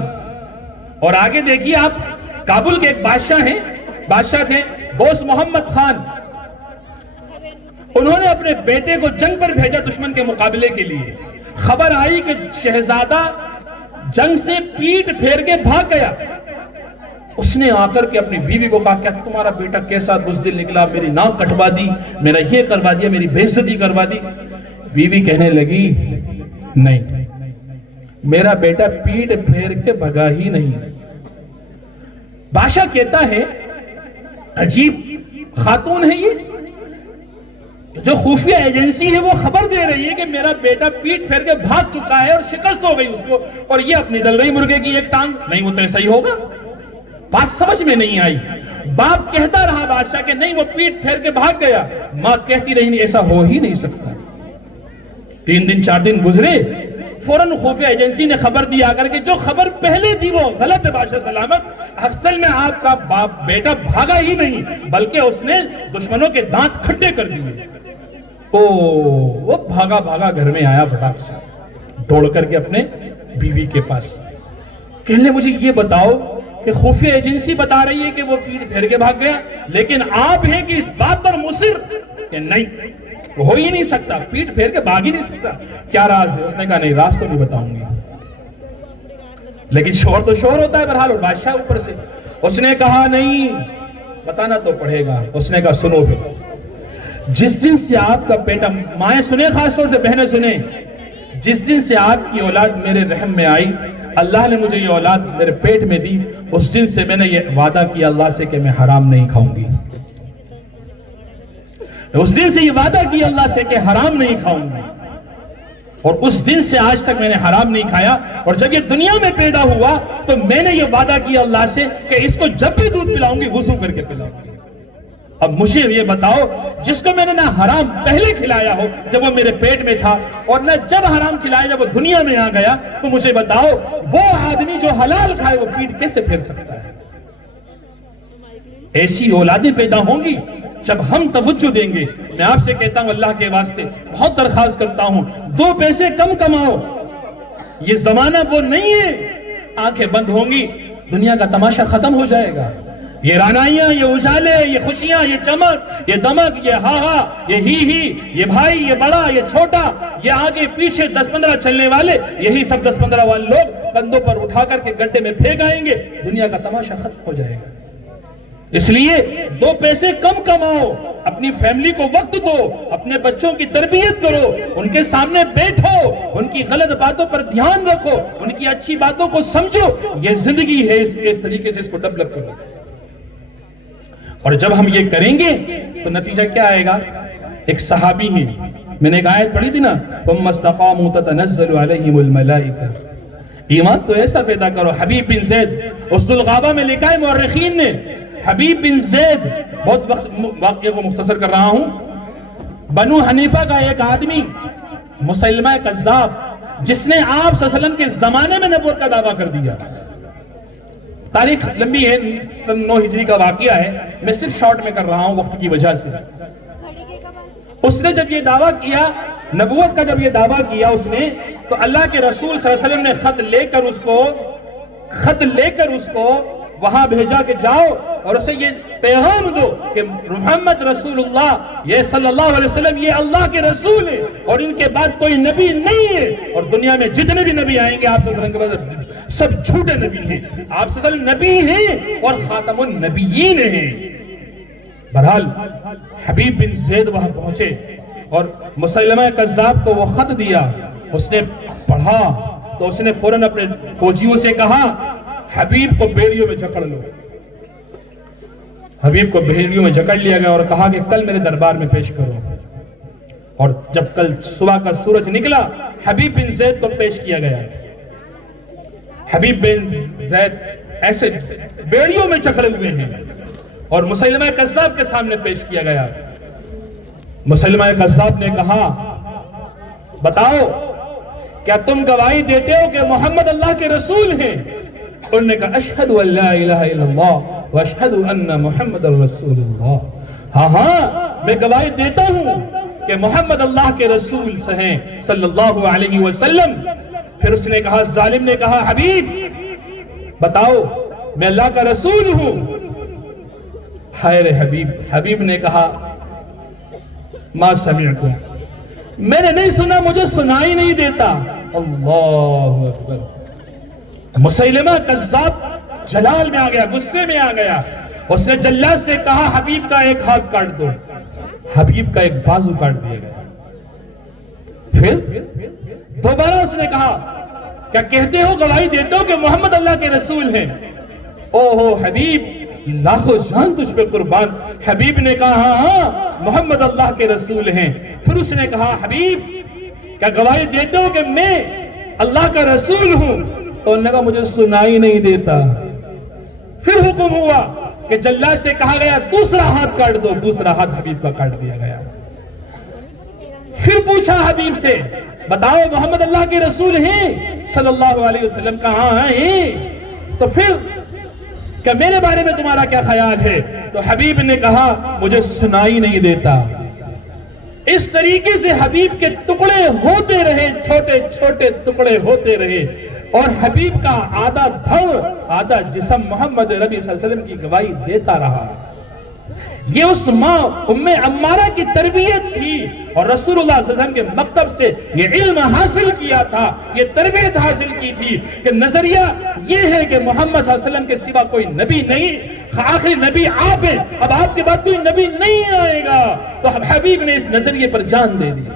اور آگے دیکھیے آپ، کابل کے ایک بادشاہ تھے دوست محمد خان. انہوں نے اپنے بیٹے کو جنگ پر بھیجا دشمن کے مقابلے کے لیے. خبر آئی کہ شہزادہ جنگ سے پیٹ پھیر کے بھاگ گیا. اس نے آ کر کے اپنی بیوی کو کہا، کیا تمہارا بیٹا کیسا بزدل نکلا، میری ناک کٹوا دی، میرا یہ کروا دیا، میری بے عزتی کروا دی. بیوی کہنے لگی، نہیں، میرا بیٹا پیٹ پھیر کے بھگا ہی نہیں. بادشاہ کہتا ہے عجیب خاتون ہے یہ، جو خفیہ ایجنسی ہے وہ خبر دے رہی ہے کہ میرا بیٹا پیٹ پھیر کے بھاگ چکا ہے اور شکست ہو گئی اس کو، اور یہ اپنی ڈل رہی مرغے کی ایک ٹانگ. نہیں، وہ تو ایسا ہی ہوگا. بات سمجھ میں نہیں آئی. باپ کہتا رہا بادشاہ کہ نہیں، وہ پیٹ پھیر کے بھاگ گیا. ماں کہتی رہی، نہیں، ایسا ہو ہی نہیں سکتا. 3 دن 4 دن گزرے، فوراً خفیہ ایجنسی نے خبر دی آ کر کہ جو خبر پہلے تھی وہ غلط ہے بادشاہ سلامت. اصل میں آپ کا بیٹا بھاگا ہی نہیں بلکہ اس نے دشمنوں کے دانت کھٹے کر دیے. وہ بھاگا گھر میں آیا بھٹاک سے، دوڑ کر کے اپنے بیوی کے پاس. کہنے مجھے یہ بتاؤ کہ خفیہ ایجنسی بتا رہی ہے کہ وہ پیٹ پھیر کے بھاگ گیا، لیکن آپ ہیں کہ اس بات پر مصر کہ نہیں، وہ ہو ہی نہیں سکتا، پیٹ پھیر کے بھاگ ہی نہیں سکتا. کیا راز ہے؟ اس نے کہا نہیں، راز تو نہیں بتاؤں گی. لیکن شوہر تو شوہر ہوتا ہے بہرحال، اور بادشاہ اوپر سے. اس نے کہا نہیں، بتانا تو پڑے گا. اس نے کہا سنو پھر، جس دن سے آپ کا بیٹا، مائیں سنیں، خاص طور سے بہنیں سنیں، جس دن سے آپ کی اولاد میرے رحم میں آئی، اللہ نے مجھے یہ اولاد میرے پیٹ میں دی، اس دن سے میں نے یہ وعدہ کیا اللہ سے کہ میں حرام نہیں کھاؤں گی. اس دن سے یہ وعدہ کیا اللہ سے کہ حرام نہیں کھاؤں گی، اور اس دن سے آج تک میں نے حرام نہیں کھایا. اور جب یہ دنیا میں پیدا ہوا تو میں نے یہ وعدہ کیا اللہ سے کہ اس کو جب بھی دودھ پلاؤں گی وضو کر کے پلاؤں گی. اب مجھے یہ بتاؤ، جس کو میں نے نہ حرام پہلے کھلایا ہو جب وہ میرے پیٹ میں تھا، اور نہ جب حرام کھلایا جب وہ دنیا میں آ گیا، تو مجھے بتاؤ وہ آدمی جو حلال کھائے وہ پیٹ کیسے پھیر سکتا ہے؟ ایسی اولادیں پیدا ہوں گی جب ہم توجہ دیں گے. میں آپ سے کہتا ہوں اللہ کے واسطے بہت درخواست کرتا ہوں، 2 پیسے کم کماؤ. یہ زمانہ وہ نہیں ہے، آنکھیں بند ہوں گی، دنیا کا تماشا ختم ہو جائے گا. یہ رانائیاں، یہ اجالے، یہ خوشیاں، یہ چمک، یہ دمک، یہ ہا، یہ ہی، یہ بھائی، یہ بڑا، یہ چھوٹا، یہ آگے پیچھے 10-15 چلنے والے، یہی سب 10-15 والے لوگ کندھوں پر اٹھا کر کے گڈھے میں پھینک آئیں گے، دنیا کا تماشا ختم ہو جائے گا. اس لیے 2 پیسے کم کماؤ، اپنی فیملی کو وقت دو، اپنے بچوں کی تربیت کرو، ان کے سامنے بیٹھو، ان کی غلط باتوں پر دھیان رکھو، ان کی اچھی باتوں کو سمجھو. یہ زندگی ہے، اس طریقے سے اس کو ڈیولپ کرو. اور جب ہم یہ کریں گے تو نتیجہ کیا آئے گا؟ ایک صحابی ہے، میں نے ایک آیت پڑھی تھی نا، ثم استقاموا تتنزل علیہم الملائکہ. ایمان تو ایسا پیدا کرو. حبیب بن زید، اسد الغابہ میں لکھا ہے مورخین نے، حبیب بن زید، بہت واقعے کو مختصر کر رہا ہوں، بنو حنیفہ کا ایک آدمی مسلمہ کذاب، جس نے آپ صلی اللہ علیہ وسلم کے زمانے میں نبوت کا دعویٰ کر دیا. تاریخ لمبی ہے، سن 9 ہجری کا واقعہ ہے، میں صرف شارٹ میں کر رہا ہوں وقت کی وجہ سے. اس نے جب یہ دعویٰ کیا، نبوت کا جب یہ دعویٰ کیا اس نے، تو اللہ کے رسول صلی اللہ علیہ وسلم نے خط لے کر اس کو وہاں بھیجا کہ جاؤ اور اسے یہ پیغام دو کہ محمد رسول اللہ یہ صلی اللہ علیہ وسلم یہ اللہ کے رسول ہیں اور ان کے بعد کوئی نبی نہیں ہے، اور دنیا میں جتنے بھی نبی آئیں گے آپ صلی اللہ علیہ وسلم کے بعد سب جھوٹے نبی ہیں، آپ صلی اللہ علیہ وسلم نبی ہیں اور خاتم النبیین ہیں۔ بہرحال حبیب بن زید وہاں پہنچے اور مسیلمہ کذاب کو وہ خط دیا، اس نے پڑھا تو اس نے فوراً اپنے فوجیوں سے کہا حبیب کو بیڑیوں میں جکڑ لو۔ حبیب کو بیڑیوں میں جکڑ لیا گیا اور کہا کہ کل میرے دربار میں پیش کرو، اور جب کل صبح کا سورج نکلا حبیب بن زید کو پیش کیا گیا۔ حبیب بن زید ایسے بیڑیوں میں جکڑے ہوئے ہیں اور مسیلمہ کذاب کے سامنے پیش کیا گیا۔ مسیلمہ کذاب نے کہا بتاؤ کیا تم گواہی دیتے ہو کہ محمد اللہ کے رسول ہیں؟ انہوں نے کہا اشہد ان لا الہ الا اللہ واشہد ان محمد رسول اللہ، ہاں میں گواہی دیتا ہوں کہ محمد اللہ کے رسول ہیں صلی اللہ علیہ وسلم۔ پھر اس نے کہا ظالم نے کہا حبیب بتاؤ میں اللہ کا رسول ہوں۔ خیر حبیب نے کہا ما سمعت، میں نے نہیں سنا، مجھے سنائی نہیں دیتا۔ اللہ اکبر۔ مسیلمہ کذاب جلال میں آ گیا، غصے میں آ گیا، اس نے جلاد سے کہا حبیب کا ایک ہاتھ کاٹ دو، حبیب کا ایک بازو کاٹ دیا گیا۔ پھر دوبارہ اس نے کہا کیا کہتے ہو گواہی دیتے ہو کہ محمد اللہ کے رسول ہیں؟ اوہو حبیب لاکھوں جان تجھ پہ قربان۔ حبیب نے کہا ہاں محمد اللہ کے رسول ہیں۔ پھر اس نے کہا حبیب کیا گواہی دیتے ہو کہ میں اللہ کا رسول ہوں؟ تو انہوں نے کہا مجھے سنائی نہیں دیتا۔ پھر حکم ہوا کہ جلاد سے کہا گیا دوسرا ہاتھ کاٹ دو، دوسرا ہاتھ حبیب کا کاٹ دیا گیا۔ پھر پوچھا حبیب سے بتاؤ محمد اللہ کے رسول ہیں صلی اللہ علیہ وسلم؟ کہاں ہیں؟ تو پھر کہ میرے بارے میں تمہارا کیا خیال ہے؟ تو حبیب نے کہا مجھے سنائی نہیں دیتا۔ اس طریقے سے حبیب کے ٹکڑے ہوتے رہے، چھوٹے چھوٹے ٹکڑے ہوتے رہے، اور حبیب کا آدھا دھڑ آدھا جسم محمد ربی صلی اللہ علیہ وسلم کی گواہی دیتا رہا۔ یہ اس ماں ام عمارہ کی تربیت تھی، اور رسول اللہ صلی اللہ علیہ وسلم کے مکتب سے یہ علم حاصل کیا تھا، یہ تربیت حاصل کی تھی کہ نظریہ یہ ہے کہ محمد صلی اللہ علیہ وسلم کے سوا کوئی نبی نہیں، آخری نبی آپ ہیں، اب آپ کے بعد کوئی نبی نہیں آئے گا۔ تو حبیب نے اس نظریے پر جان دے دی۔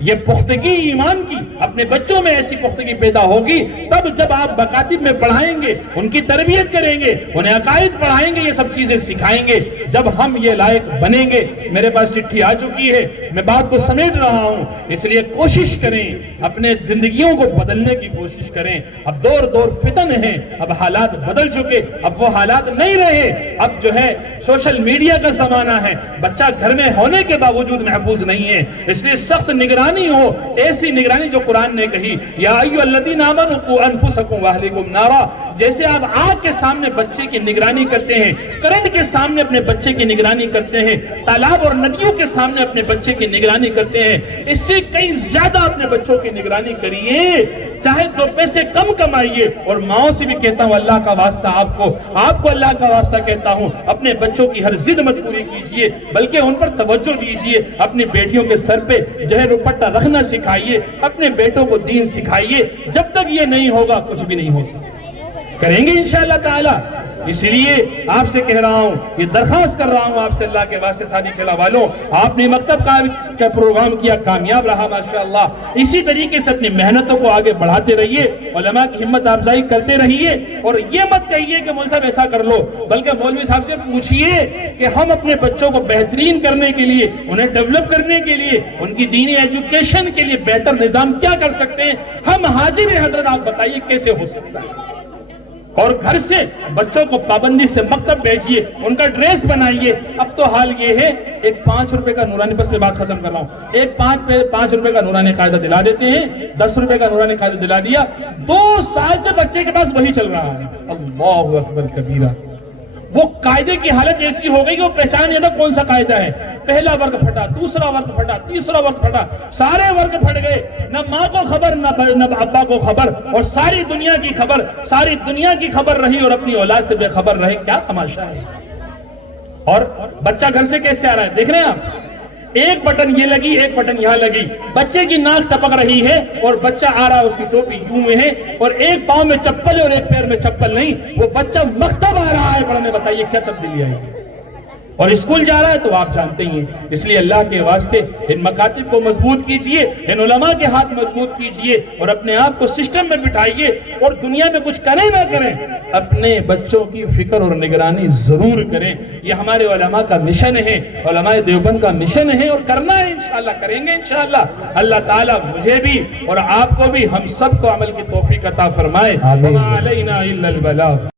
یہ پختگی ایمان کی اپنے بچوں میں ایسی پختگی پیدا ہوگی تب جب آپ مکاتب میں پڑھائیں گے، ان کی تربیت کریں گے، انہیں عقائد پڑھائیں گے، یہ سب چیزیں سکھائیں گے۔ جب ہم یہ لائق بنیں گے، میرے پاس چٹھی آ چکی ہے، میں بات کو سمیٹ رہا ہوں، اس لیے کوشش کریں، اپنے زندگیوں کو بدلنے کی کوشش کریں۔ اب دور فتن ہیں، اب حالات بدل چکے، اب وہ حالات نہیں رہے، اب جو ہے سوشل میڈیا کا زمانہ ہے، بچہ گھر میں ہونے کے باوجود محفوظ نہیں ہے، اس لیے سخت نگرانی ہو، ایسی نگرانی جو قرآن نے کہی یا ایھا الذین آمنوا قوا انفسکم واہلیکم نارا۔ جیسے آپ آگ کے سامنے بچے کی نگرانی کرتے ہیں، کرنٹ کے سامنے اپنے بچے کی نگرانی کرتے ہیں، تالاب اور ندیوں کے سامنے اپنے بچے کی نگرانی کرتے ہیں، اس سے کئی زیادہ اپنے بچوں کی نگرانی کریے، چاہے 2 پیسے کم کمائیے۔ اور ماؤں سے بھی کہتا ہوں اللہ کا واسطہ آپ کو اللہ کا واسطہ کہتا ہوں، اپنے بچوں کی ہر ضد مت پوری کیجئے، بلکہ ان پر توجہ دیجئے، اپنی بیٹیوں کے سر پہ جو ہے دوپٹہ رکھنا سکھائیے، اپنے بیٹوں کو دین سکھائیے۔ جب تک یہ نہیں ہوگا کچھ بھی نہیں ہو سکتا، کریں گے انشاءاللہ تعالی۔ اس لیے آپ سے کہہ رہا ہوں، یہ درخواست کر رہا ہوں آپ سے اللہ کے واسطے، سادی کھیلا والوں، آپ نے مکتب کا پروگرام کیا، کامیاب رہا ماشاءاللہ۔ اسی طریقے سے اپنی محنتوں کو آگے بڑھاتے رہیے، علماء کی ہمت افزائی کرتے رہیے، اور یہ مت کہیے کہ مولوی صاحب ایسا کر لو، بلکہ مولوی صاحب سے پوچھئے کہ ہم اپنے بچوں کو بہترین کرنے کے لیے، انہیں ڈیولپ کرنے کے لیے، ان کی دینی ایجوکیشن کے لیے بہتر نظام کیا کر سکتے ہیں؟ ہم حاضر ہیں حضرت، آپ بتائیے کیسے ہو سکتا ہے؟ اور گھر سے بچوں کو پابندی سے مکتب بھیجیے، ان کا ڈریس بنائیے۔ اب تو حال یہ ہے، ایک 5 روپے کا نورانی، بس میں بات ختم کر رہا ہوں، ایک 5 روپے کا نورانی قاعدہ دلا دیتے ہیں، 10 روپے کا نورانی قاعدہ دلا دیا، 2 سال سے بچے کے پاس وہی چل رہا ہے۔ اللہ اکبر کبیرہ، وہ قاعدے کی حالت ایسی ہو گئی کہ وہ پہچان نہیں آتا کون سا قاعدہ ہے. پہلا ورگ پھٹا، دوسرا ورگ پھٹا، تیسرا ورگ پھٹا، سارے ورگ پھٹ گئے. نہ ماں کو خبر نہ ابا کو خبر، اور ساری دنیا کی خبر، ساری دنیا کی خبر رہی اور اپنی اولاد سے بے خبر رہے. کیا تماشا ہے. اور بچہ گھر سے کیسے آ رہا ہے دیکھ رہے ہیں آپ. ایک بٹن یہ لگی، ایک بٹن یہاں لگی، بچے کی ناک ٹپک رہی ہے اور بچہ آ رہا ہے، اس کی ٹوپی یوں میں ہے اور ایک پاؤں میں چپل ہے اور ایک پیر میں چپل نہیں. وہ بچہ مکتب آ رہا ہے پڑھنے. بتائیے کیا تبدیلی آئی. اور اسکول جا رہا ہے تو آپ جانتے ہی ہیں. اس لیے اللہ کے واسطے ان مکاتب کو مضبوط کیجئے، ان علماء کے ہاتھ مضبوط کیجئے اور اپنے آپ کو سسٹم میں بٹھائیے. اور دنیا میں کچھ کریں نہ کریں، اپنے بچوں کی فکر اور نگرانی ضرور کریں. یہ ہمارے علماء کا مشن ہے، علماء دیوبند کا مشن ہے اور کرنا ہے. انشاءاللہ کریں گے انشاءاللہ. اللہ تعالیٰ مجھے بھی اور آپ کو بھی، ہم سب کو عمل کی توفیق عطا فرمائے. وما علینا الا البلاغ.